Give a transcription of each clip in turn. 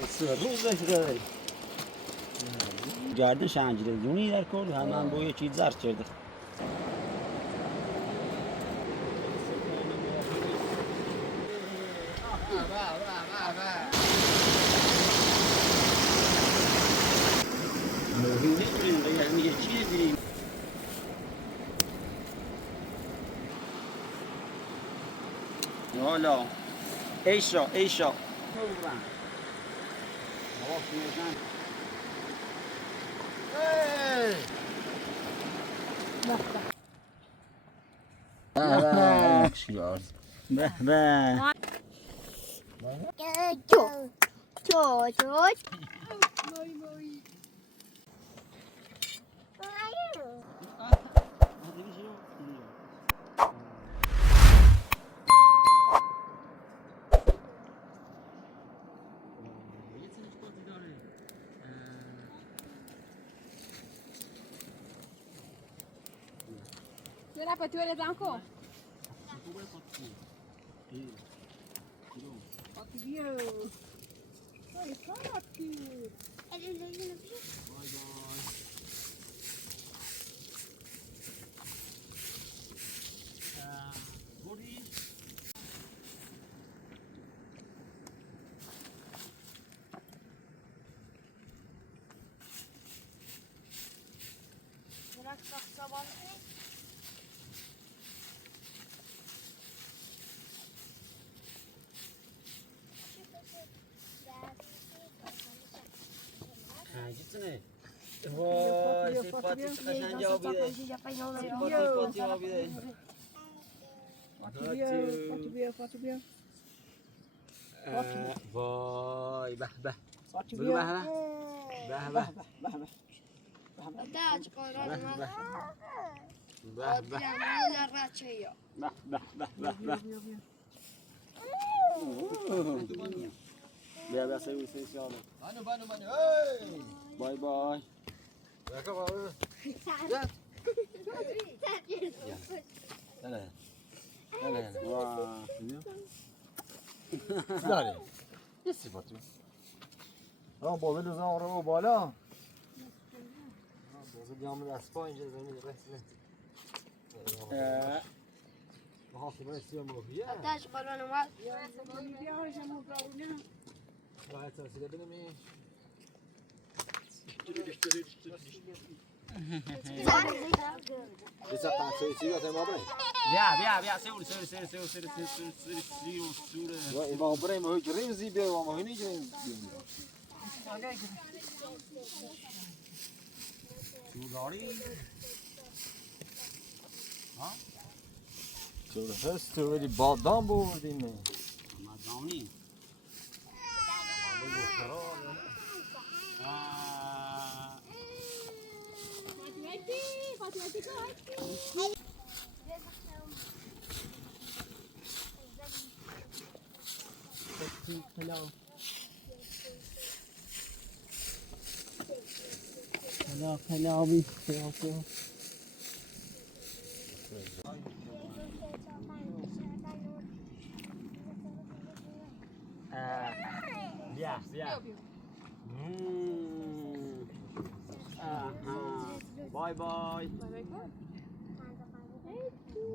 روزش داره گردن شنجره زونی در کل همان با یه چیز زرد کرده یعنی یه چیز بریم حالا ایشا Será para tu olhar danco? Pode vir. Olha só aqui. جتنه وای صفاتی قشنگ آبیده صفاتی آبیده Pode vir. وای به به Pode بگو vir. به به به به Verdade, corona não به pode به a rate aí, ó. به بیا بیا سوی سیاله بانو هی بای بای بکا بابا هلا هلا واه داری یه صفاتی آه بابا لوزان آره بالا بازه دیام دست پا اینجا زمین رسمه ها خبر سیام روحیه Verdade, corona não راحت ترسیده بینمی بیسا قنصه سیگا تیم آبره بیا سور این با آبره ما گریم زیبه و ما هنی گریم سورداری ها تو هست تو ولی بادام بردیم مدانی خلاوی بیا بای بای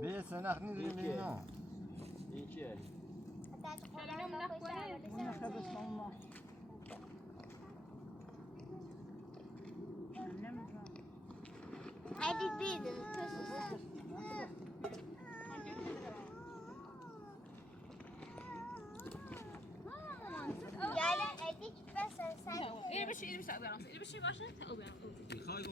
به سنخ نیدیم اینا این چیه؟ Hadi bir Yani edik mesela sen İyi bir şey abi. İyi bir şey başla. O ben. میخوای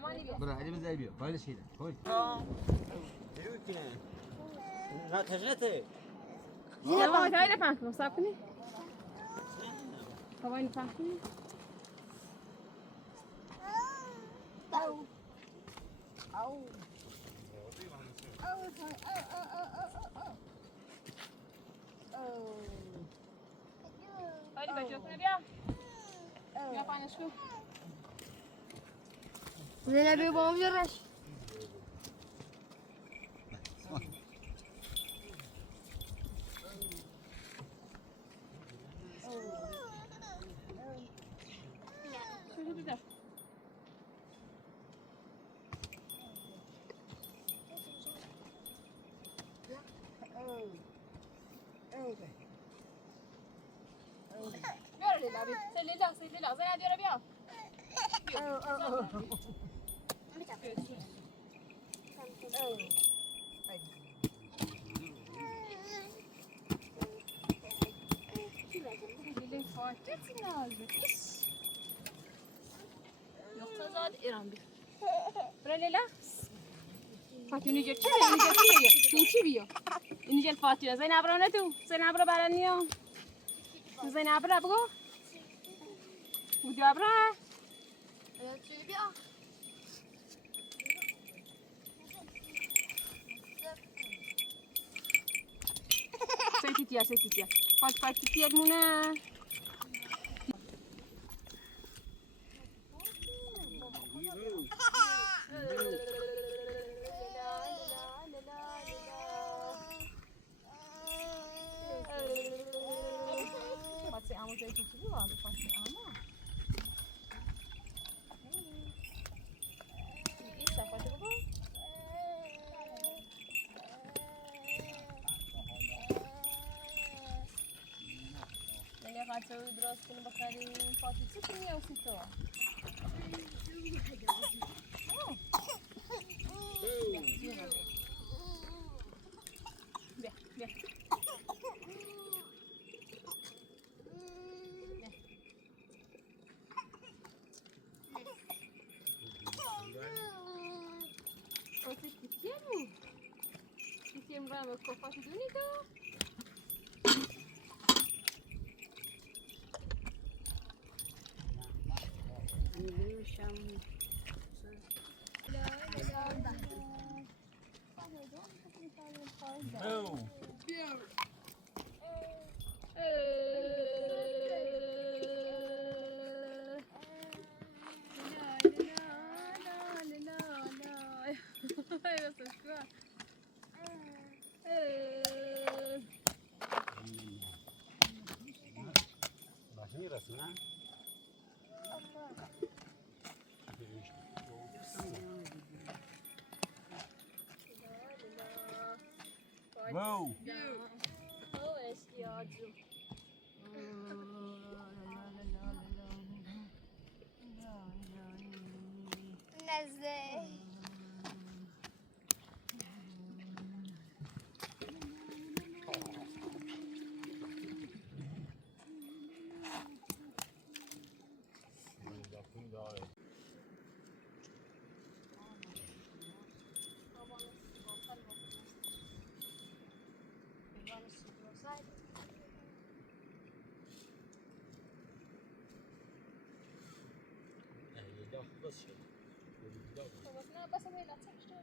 گمان این برا علی بزای بیا فایلش کیده کوی نه تجربه Tamam, öyle pantolon sakını. Havayı pantolon. Au. Hadi bacaklarına bir. Ya paylaşım. Zeynep bir babam yaraş. لیلا سید لیلا زن ادیارا بیا لیلا فاتت نازک yoksa zaten İran bir. Buraya Leyla. Fatih Nicel kim biyor? Nicel kim biyor? Ninçi biyor. Nicel Fatih. Zeynep abra ne tu? Zeynep abra baraniyo. Zeynep abra bu. Bu diyor abra. Sen titiya, sen titiya. Fatih titiya muna. Pode ser alma que eu tive logo, pode ser alma. Isso, pode ser bom. Ele vai ter o hidróxido no bacalhau, pode ser que eu sinto. Vocês pequenos? Pequeno vai meu corpo bonito. No. Başını yarasın ha. Wow. Oh, este ódio. Nezle. Babasına basamayla atmıştı.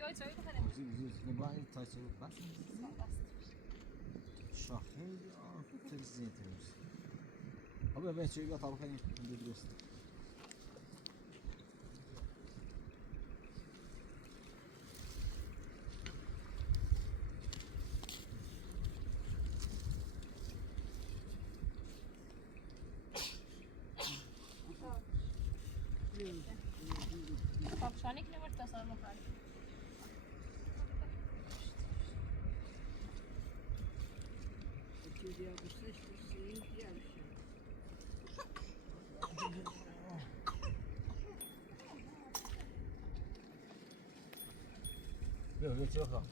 Yok, söyle bakalım. Ne bayır taşı bak. Şahı ya tezgah etmiş. Abi ben şöyle atalım hani biliyorsun. Tavşanı ne var tasarım var. Yok yok.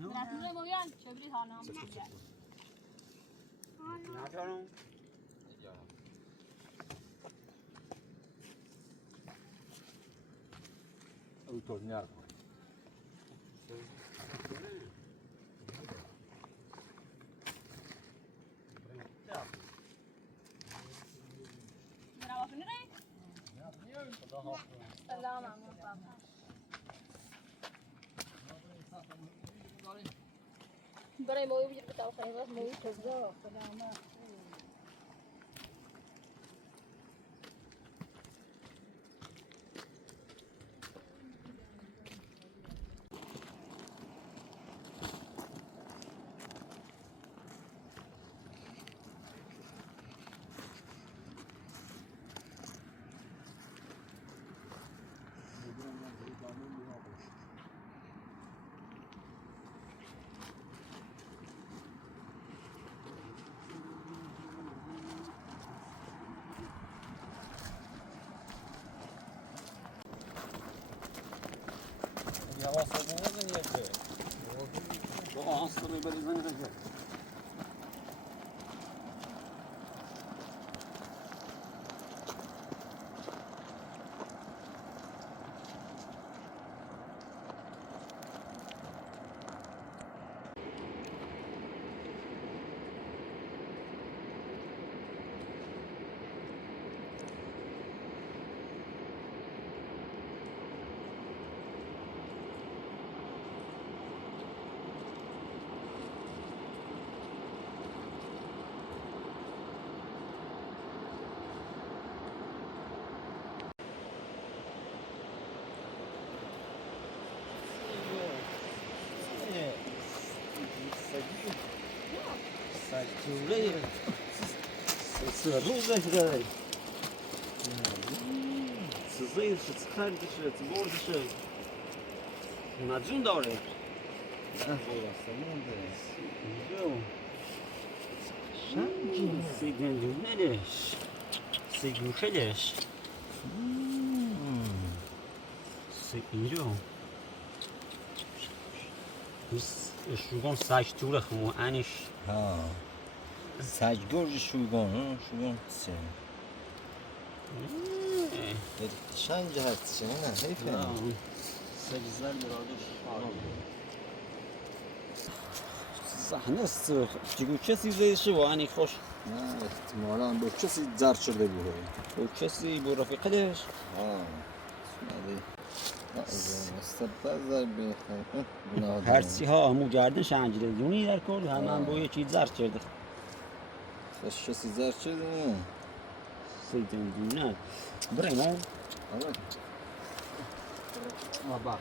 رسول مویان شبری هانم ناتانو او تو نیار سلام برای موی بجرد بتاو خیلی موی تزا سلام Yavaş olmaz mı niyeti? Bu hastalığı böyle zannedecek. سجوره سروزه داری سزیر خردشه بردشه مجون داره Sigündürmeliş. Sigündürmeliş. Sigündür. شوگان سجتوره خمو انش ها سجگرج شوگان چه چند جهت چه نه حیفه سجزر برادش صحنه است چگو کسی زیدشه و انی خوش نه احتمالا با کسی زرد شده بود و کسی با رفیقش استبداد بخیر هرچی ها همو گردن شنجره دونی در کل همان با یه چیز زرد کرده کسی زرد شده نه سیدن دونه برای ما ما باقش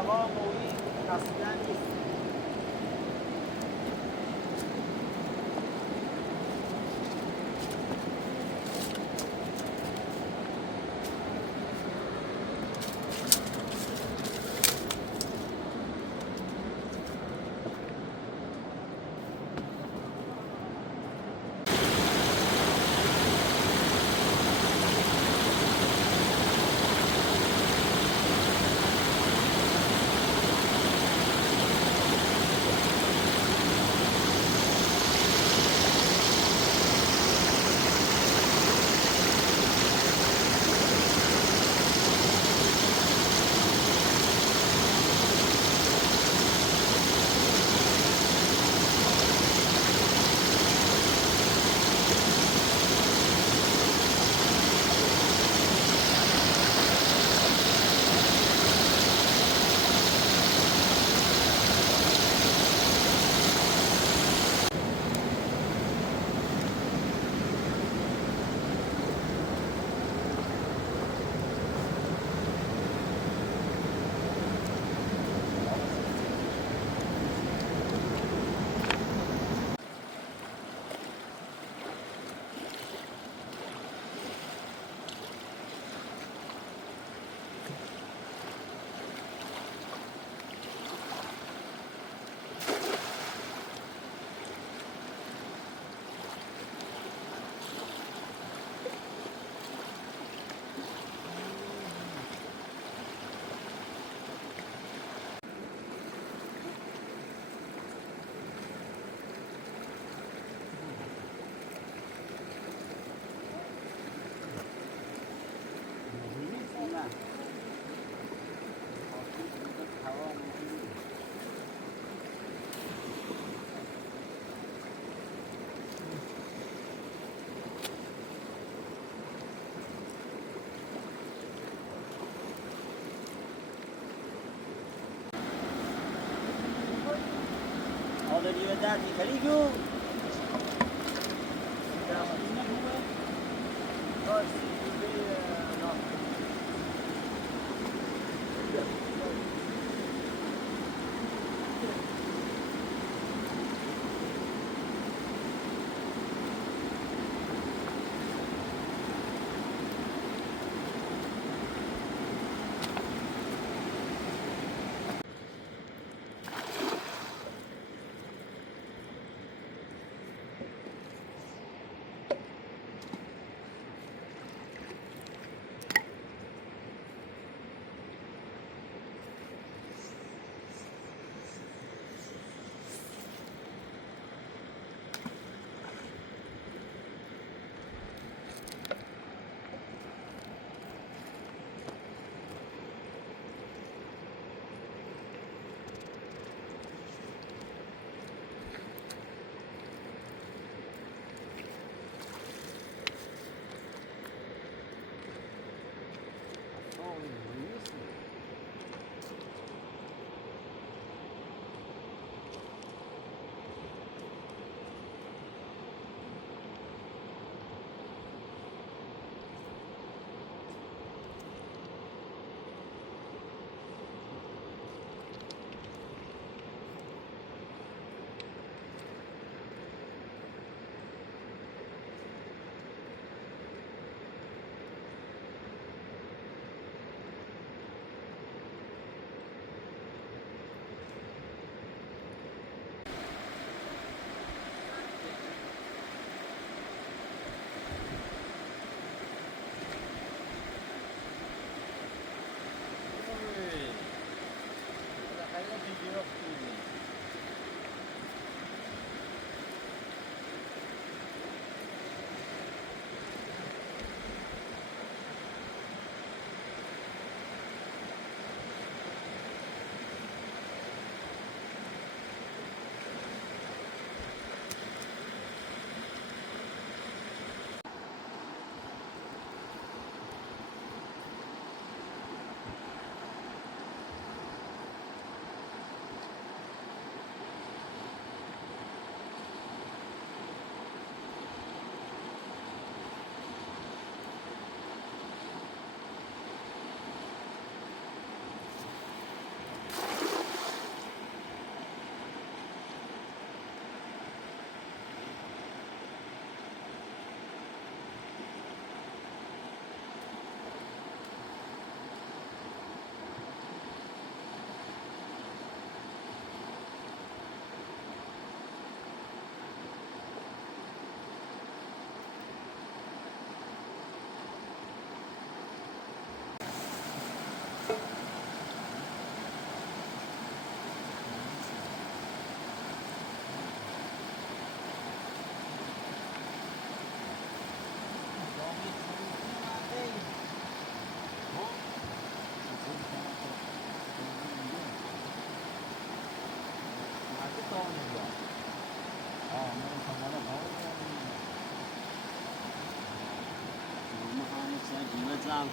هوا مویی اصلا نیست دریوه دردی خری گو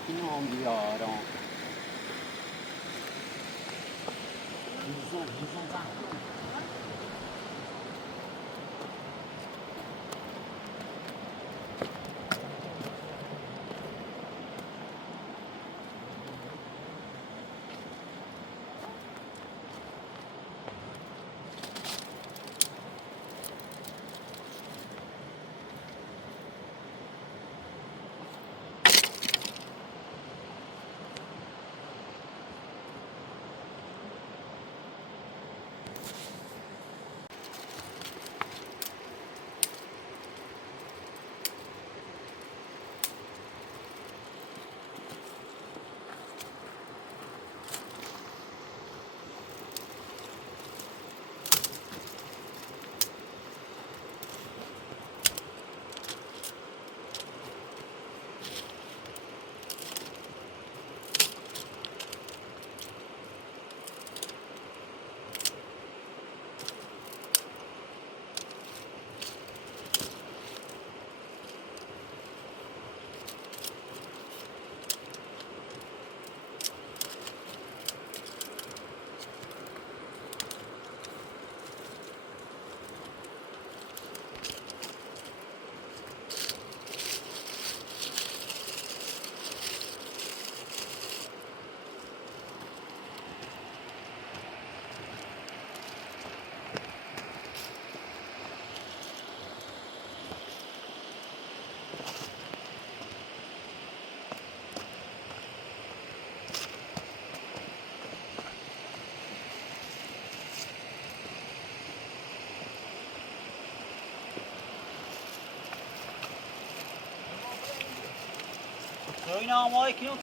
Kim olmuyor? Selamünaleyküm.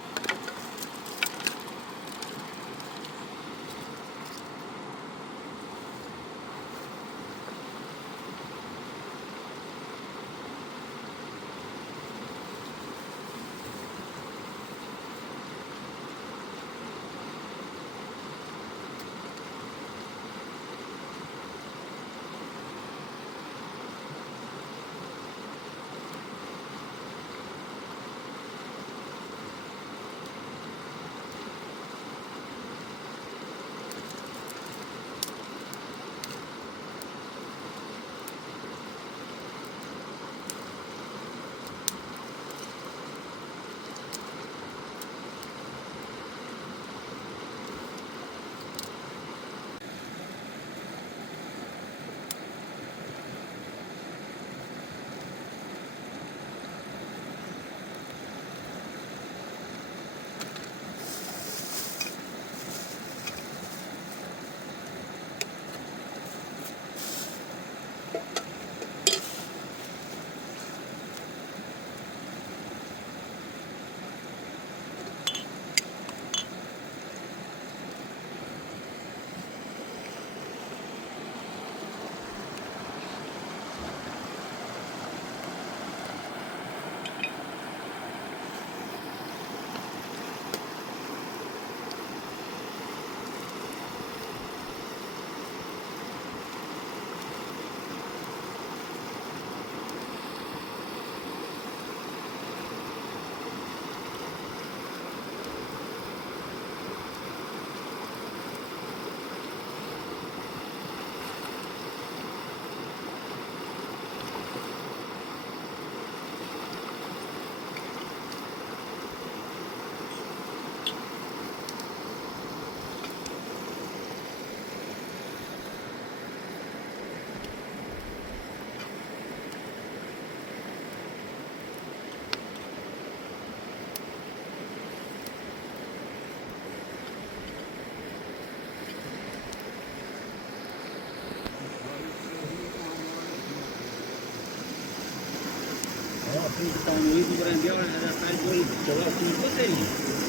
Stanno lì per andare a fare poi la tutto lì.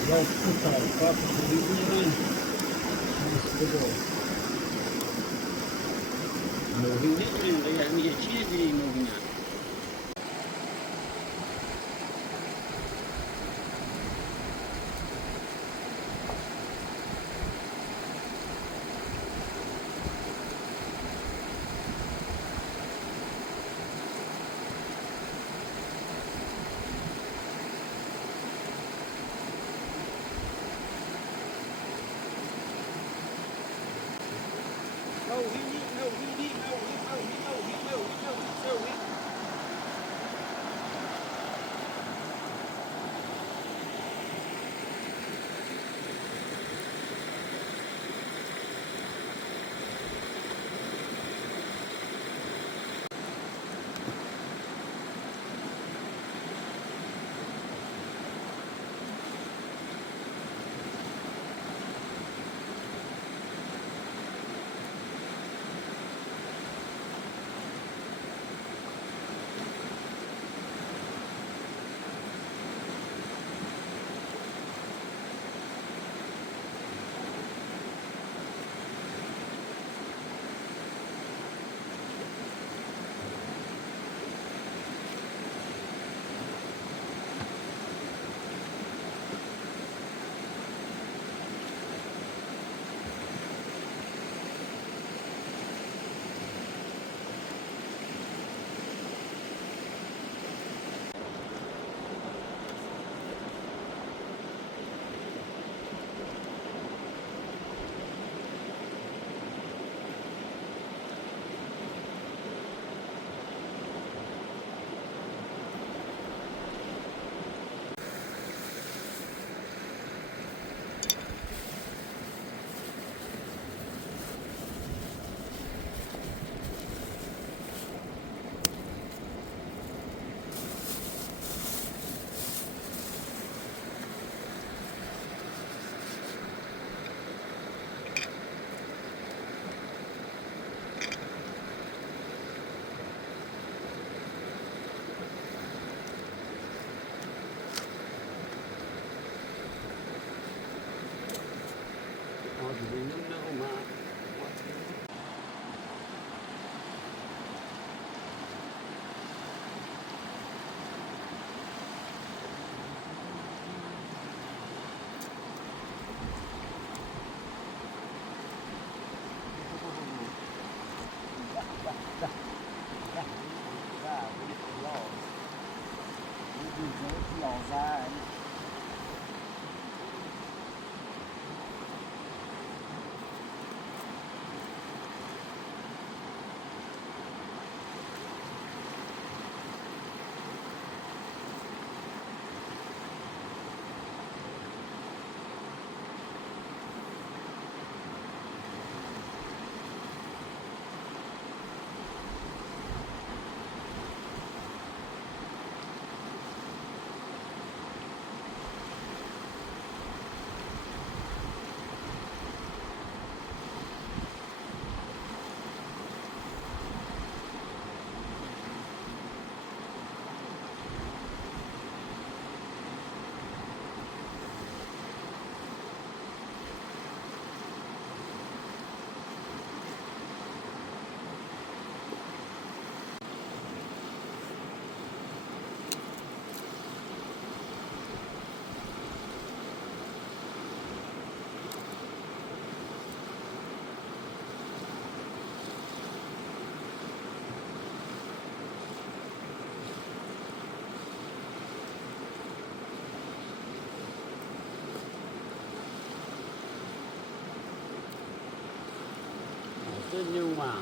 Lo ascoltare, fatto di durante. Non vedi prima le mie cime di non. No, he, no, he, no, he, no, he, no, he, no, he, no, he, no, he. زن Rất nhiều mà.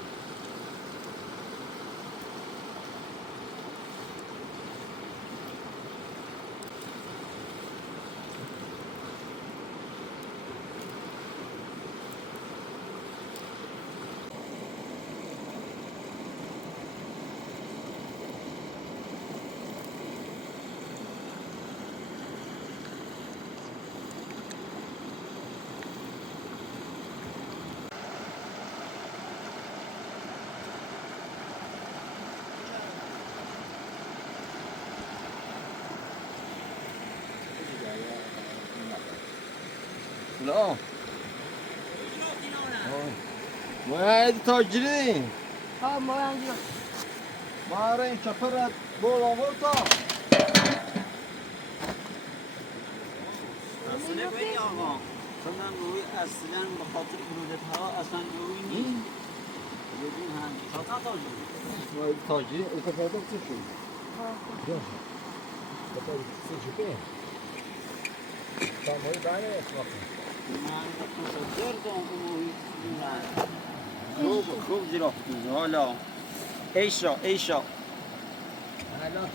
لا وای تاجری ها ما اینجا ما را این چپر بول آورد اصلا باید آقا چون روی اصلا به خاطر برودت‌ها اصلا روی نیست بدون هم چطور تاجری وای تاجری اتفاقا چه شد ها اتفاقا چه شد تمام بله اتفاقا من متصدر دارم که محیط خوب زیرافتیم حالا ایشا الان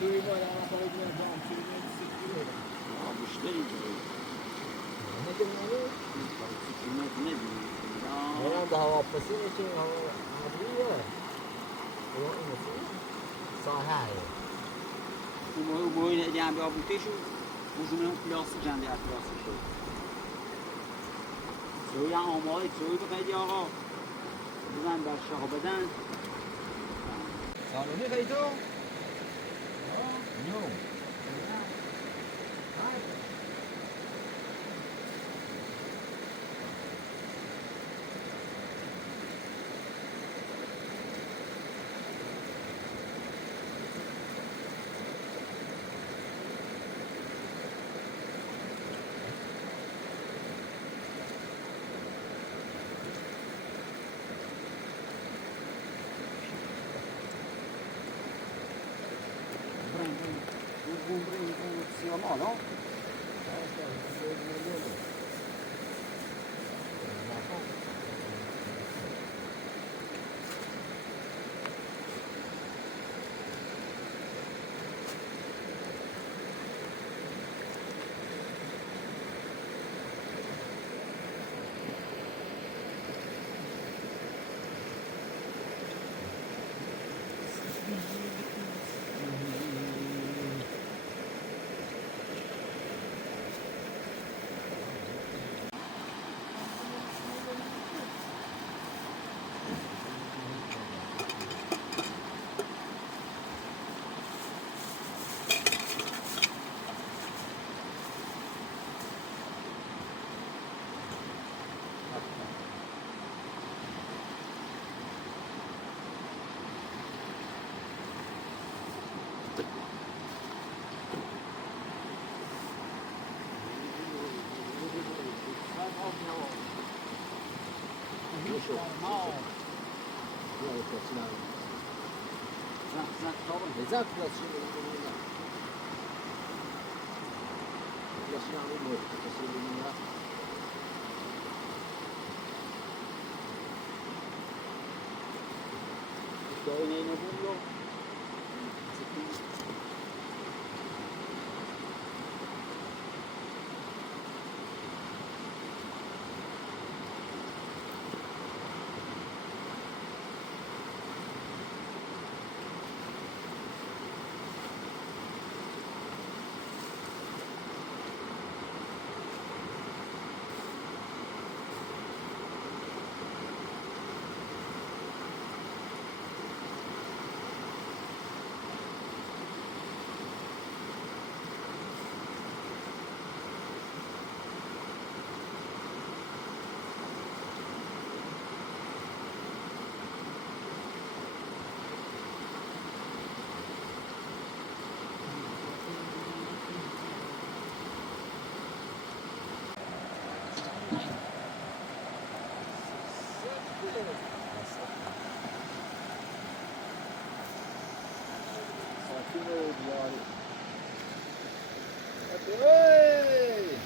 توی ما الان باید میام توی سیکیره بیشتری بود الان ده هوا پسی میشه هوا ابریه اون مثلا ساحه اون موی جنبه آبوتیشو بوزونه پلاستیک جنبه پلاستیک شد سوی هم آماده سوی بخیدی آقا بزن بچه ها بدن سالونی خیلی نو no? Exato, Yaşayan bu. Yaşayan bu. Rồi này nó cũng vô. Sakin ol yani. Hadi hey!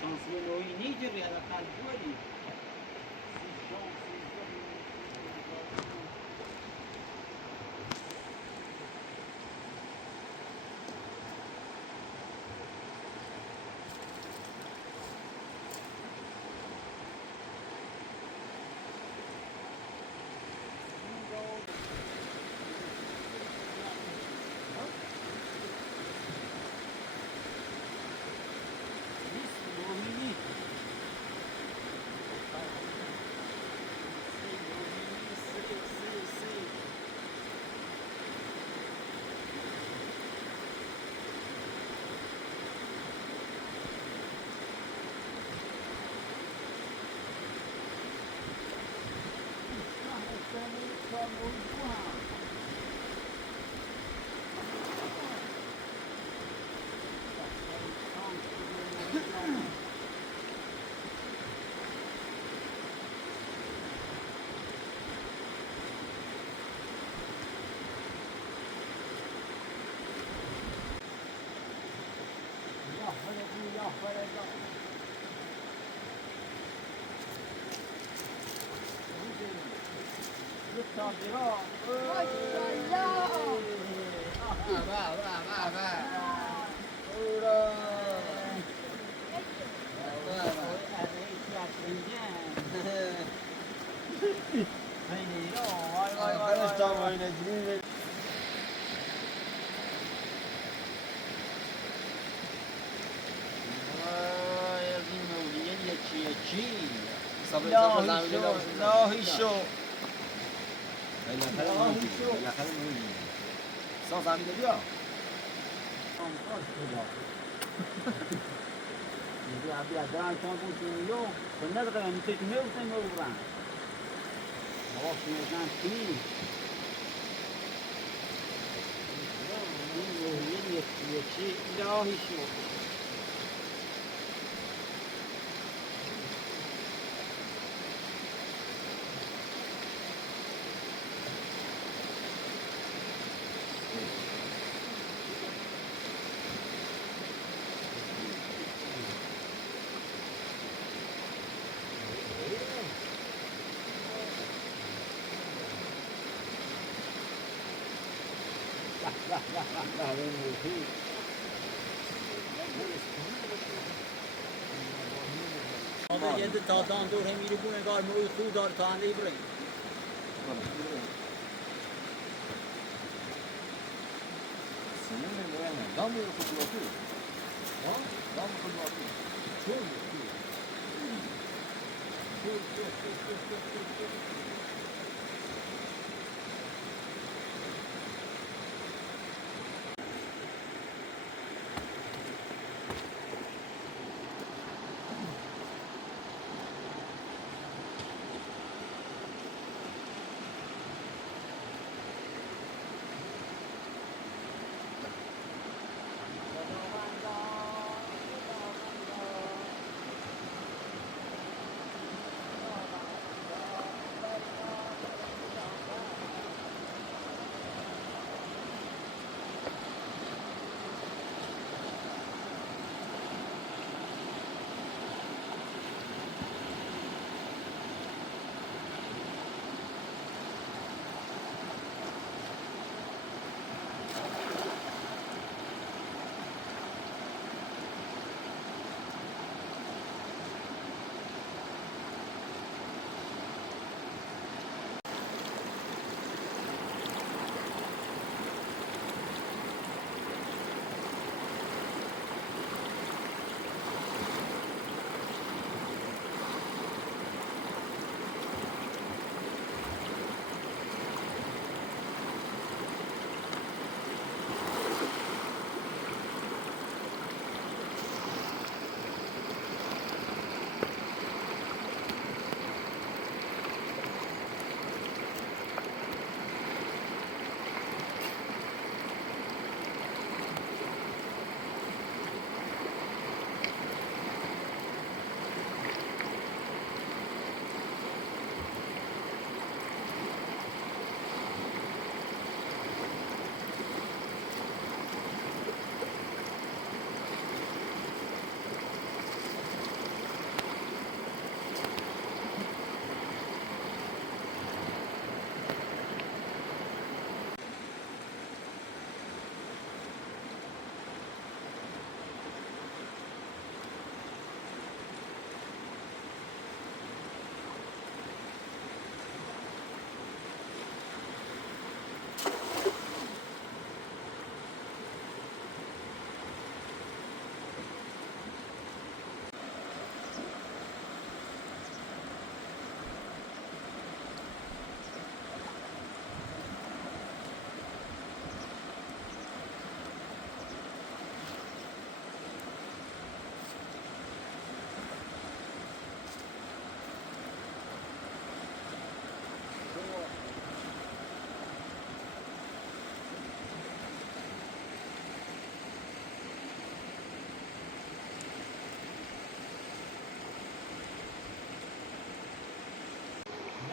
شانسیه نوعی نیجر یا قلب دوری الهی شو سان زمین بیا ابي ادران كان بوتين يوم فنذكر ان تتمو تموران خلاص ميزان كبير الهي شو یه تاتان دور همیری بونه گار موی خود دار تانده برای سنين من وين؟ دام خدواتي. ها؟ دام خدواتي. شو؟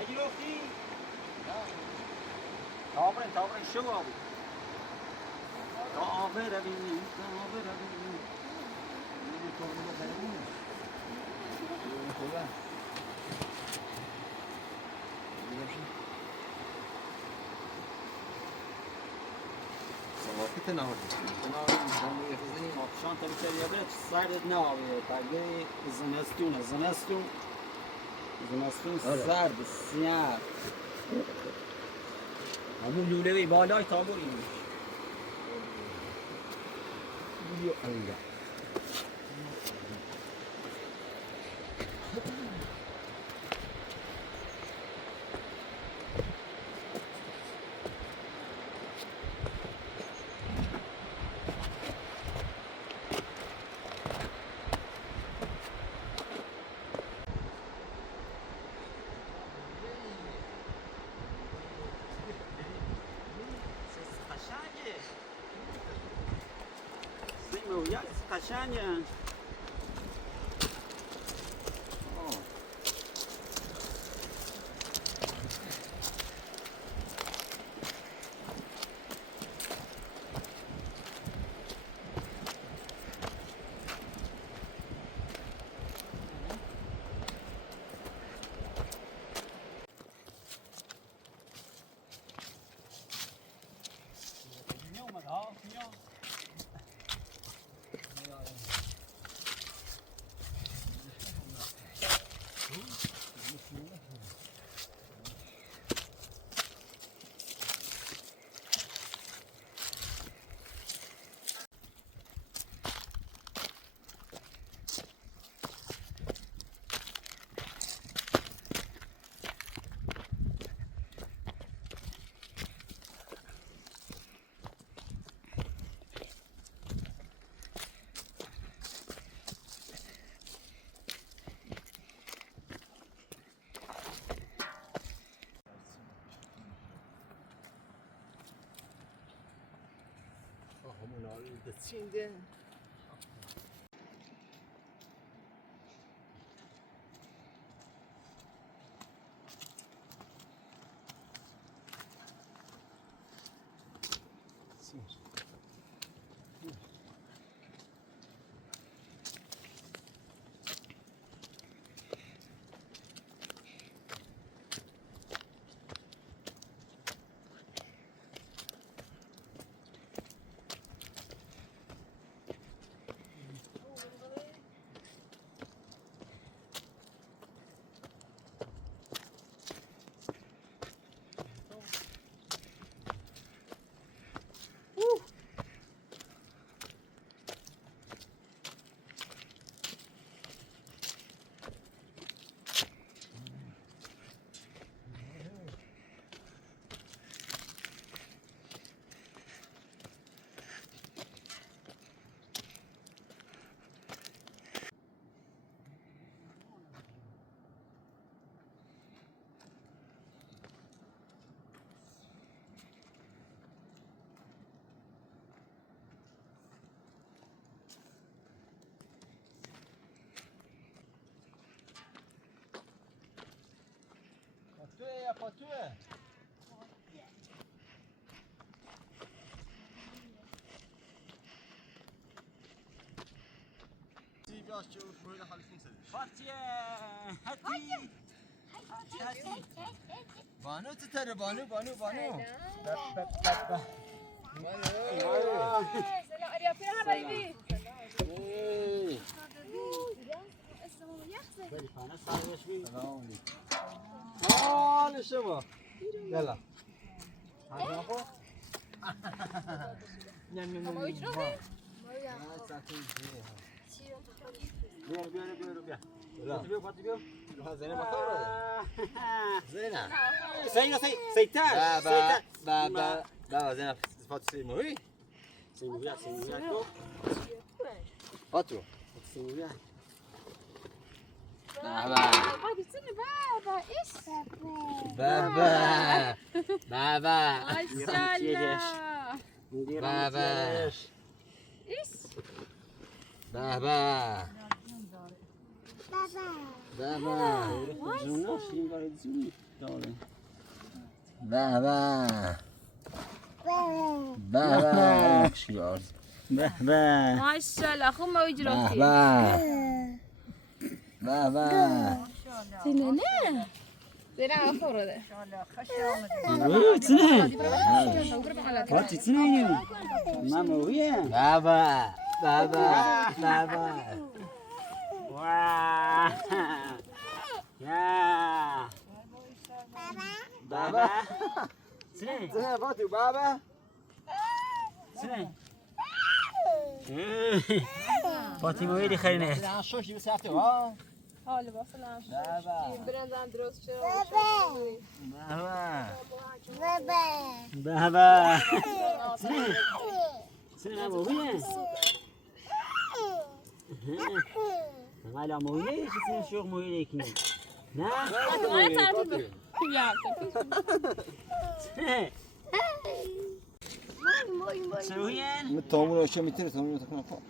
نگرفتی؟ تابرین شو آبی تا آبه رویم تا آبه رویم صوافی تناول آفشان تا بیتر یه برد سرد نه آبی تاگه زمستون سرد سیاه همون لوله بالای تابوریم بیا اینجا قشنگه das şimdi. Patue. Biraz çabuk böyle halisini seviyor. Fatih! Hadi! Hadi! Banu tutarı banu. سلام يا فين حبايبي Böyle bana sarhoş bir. Selam aleyküm. شما. يلا. هذا هو. ما يجرى Gör. لا. Fatih gör. زينب بخير. زينب. Seytar. بابا زينب فاتو موي. Senguya. فاتو. Senguya. بابا. هذه سنة بابا ايش بابا. ما شاء الله بابا. ايش بابا. بابا. Zuna şimdi var zuni. Doğru. بابا. بابا. شيار. Behbe. ما شاء الله اخو ما يجرى بابا. بابا. سنة زين اخو ده Fatih ne? Mama uya. بابا. Baba. بابا. Wah. Ya. Baba. Sine. زين فاتو بابا. Sine. Fatih mi öyle خرینه؟ زين شو شو ساعته ها. حال وصلنا بابا. برندم درست شد Baba. Sine. Sine mama uya. Hala مویله چیزی شوق مویله کنی نه انا تعرف يا سویان متامون شو میتونه تامون تکنه خب.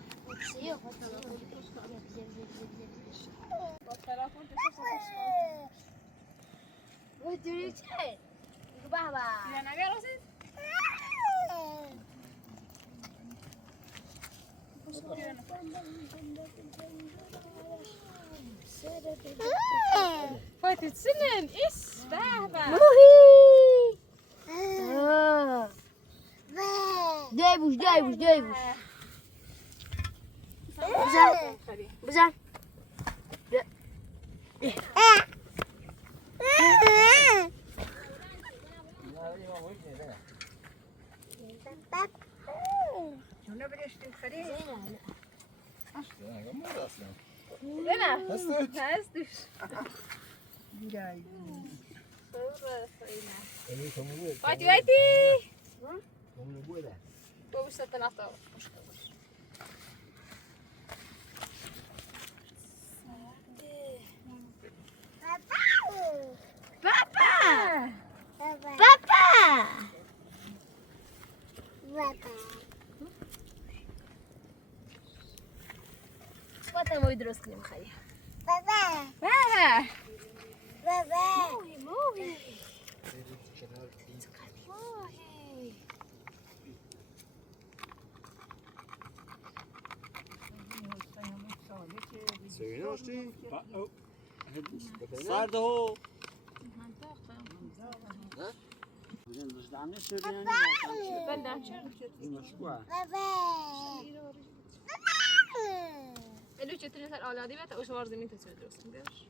فاتت سنن ايش بابا Deybuş. Güzel. زينة هستش وقتي تو بس تناطر ما درست کنیم خیلی. بابا بابا. بابا موی. سویناشتی؟ سرده ها بودن داشتم نشدیم بندم چه؟ مشکوه الو چطوری سر آلادی بات اوش وار زمین تصویر درست کنیش.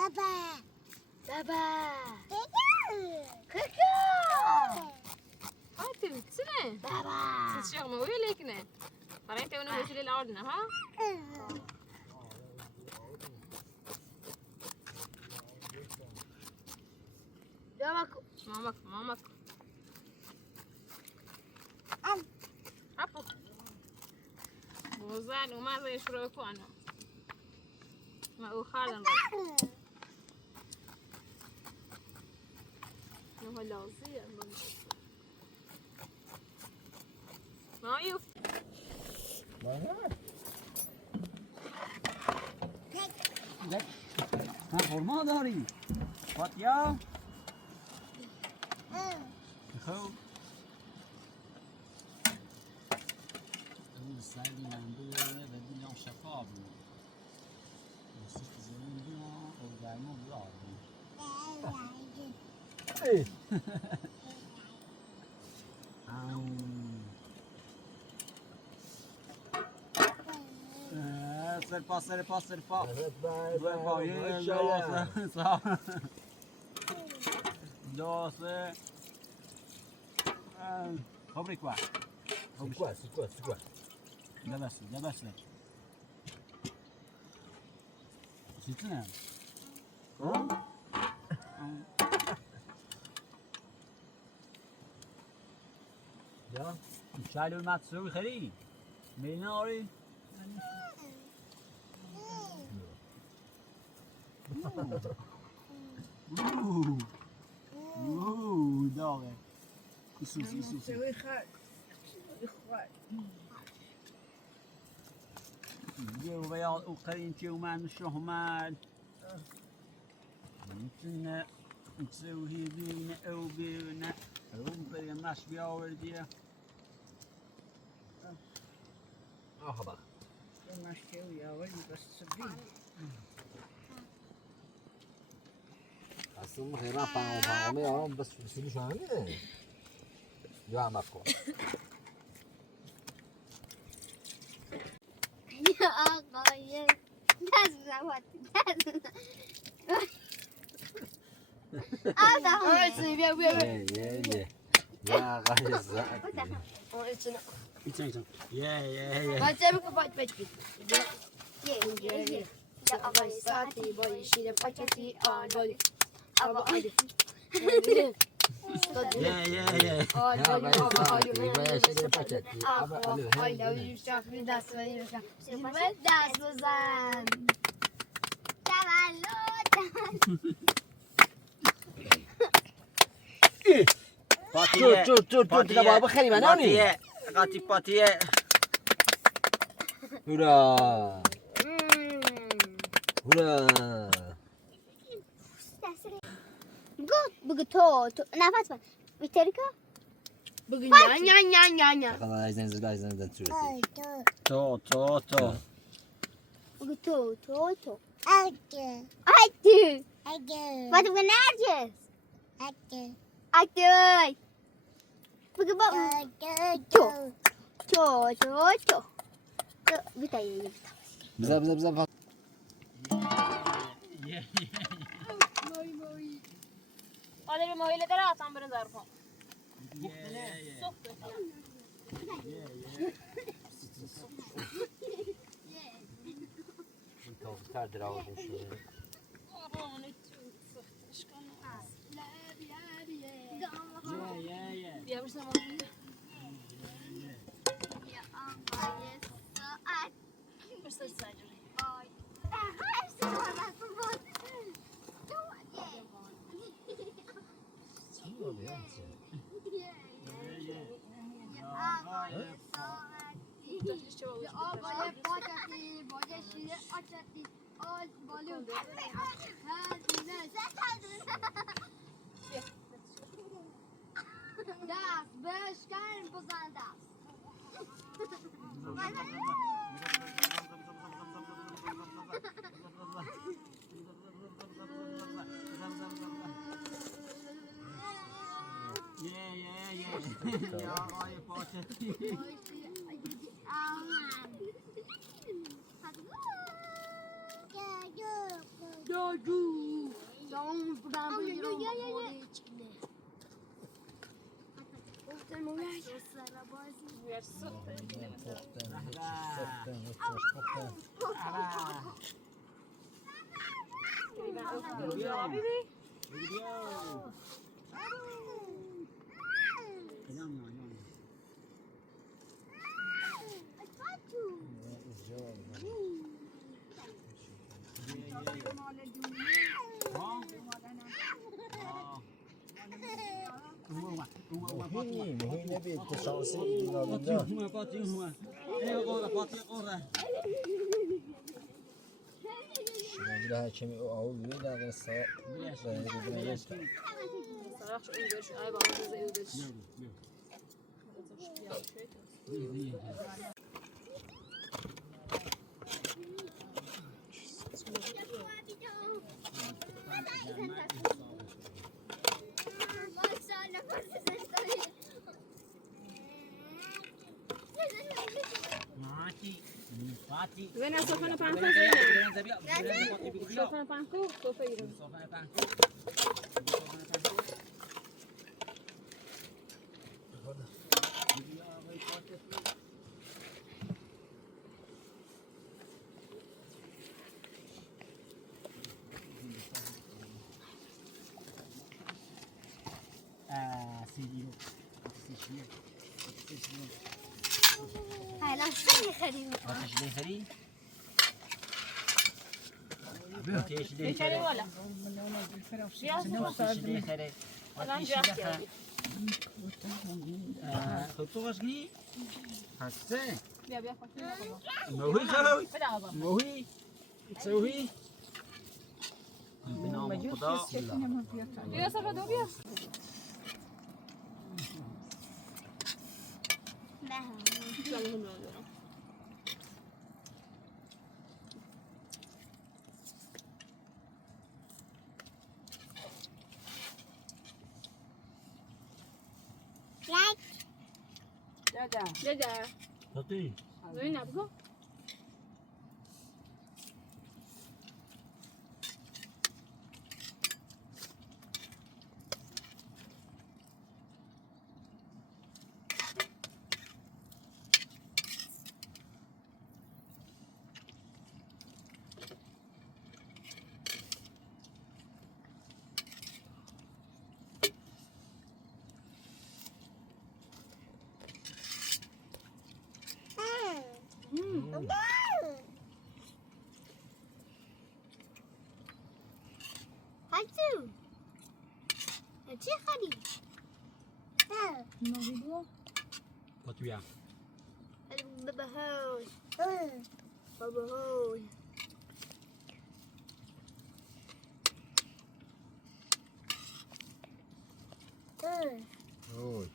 بابا بابا كوكو هاي تبي تسنى. بابا تشيخ ما ويا ليكنا. فرين تونو بس اللي الأردنا ها. مامك. أبو. وزان وما زي شروكو أنا. ما أخالن. نهو لازية. ما يوف. ها خورما داری فاطیا خوب اون سعی منبوله و دیلم شفاف بود نسیت زمین بیا و گرما بیاد سرپا دوسه خبری quoi C'est quoi لبسه سیتونه Ja. شالو ماتسو خری میناری داغه ایسوس جو بياض وقرين ومان شهمان نتنا نسوي بينا او بينا هم بينا ماش بياورديه مرحبا. اصلا خیلی پناه آرام بس سولی شامله. یا هم بکن. آقای دست زود یه یا آقای زد. ایتن یه بچه بگو باید بگید یا آقای ساعتی بایی شیر پاکتی آلولی آبا آلو یه آلولی آبا آلو باید شیر پاکتی آبا آلو آلو شافی دست بایی بشم شیر دست بزن تو دیگه بابا خیلی من نمی قاطی پاتیه هورا بگو تو نفس کن بیتریکا بگو نیا خدا ایزن زن صورتی تو بگو تو Aduh. Batu bukan Narjis. Aduh. Pergi bawa. Cok. Bisa ya. بزن حالا به ماهیله داره آتان برن ظرفا تر در آقا شده بیا برسه ماهیله بس السجري دست بشکن بزن دست یا آقای پاچتی Don't put down the chicken. وير سخته مهینه بید که شانسی نادونده شنگیره حکمی او آول بید اگر سا صراحة شو إنجلش أي بعض زي إنجلش وين سوفنا بانكو زين سوفنا بانكو سوفا يرون هلا شنو خريم آتش لیخری؟ آتش ليش لیخری ولا آتش لیخری الان آتش جاست لیخری خطوش نی؟ هسته؟ بیا بیا فاطمه موهی خوی بده آقا موهی سوهی به نام خدا بیا صفا دو بیا دادا خطی زين نبغى هاتو چی خری خطویا بابا هوی بابا هوی اوی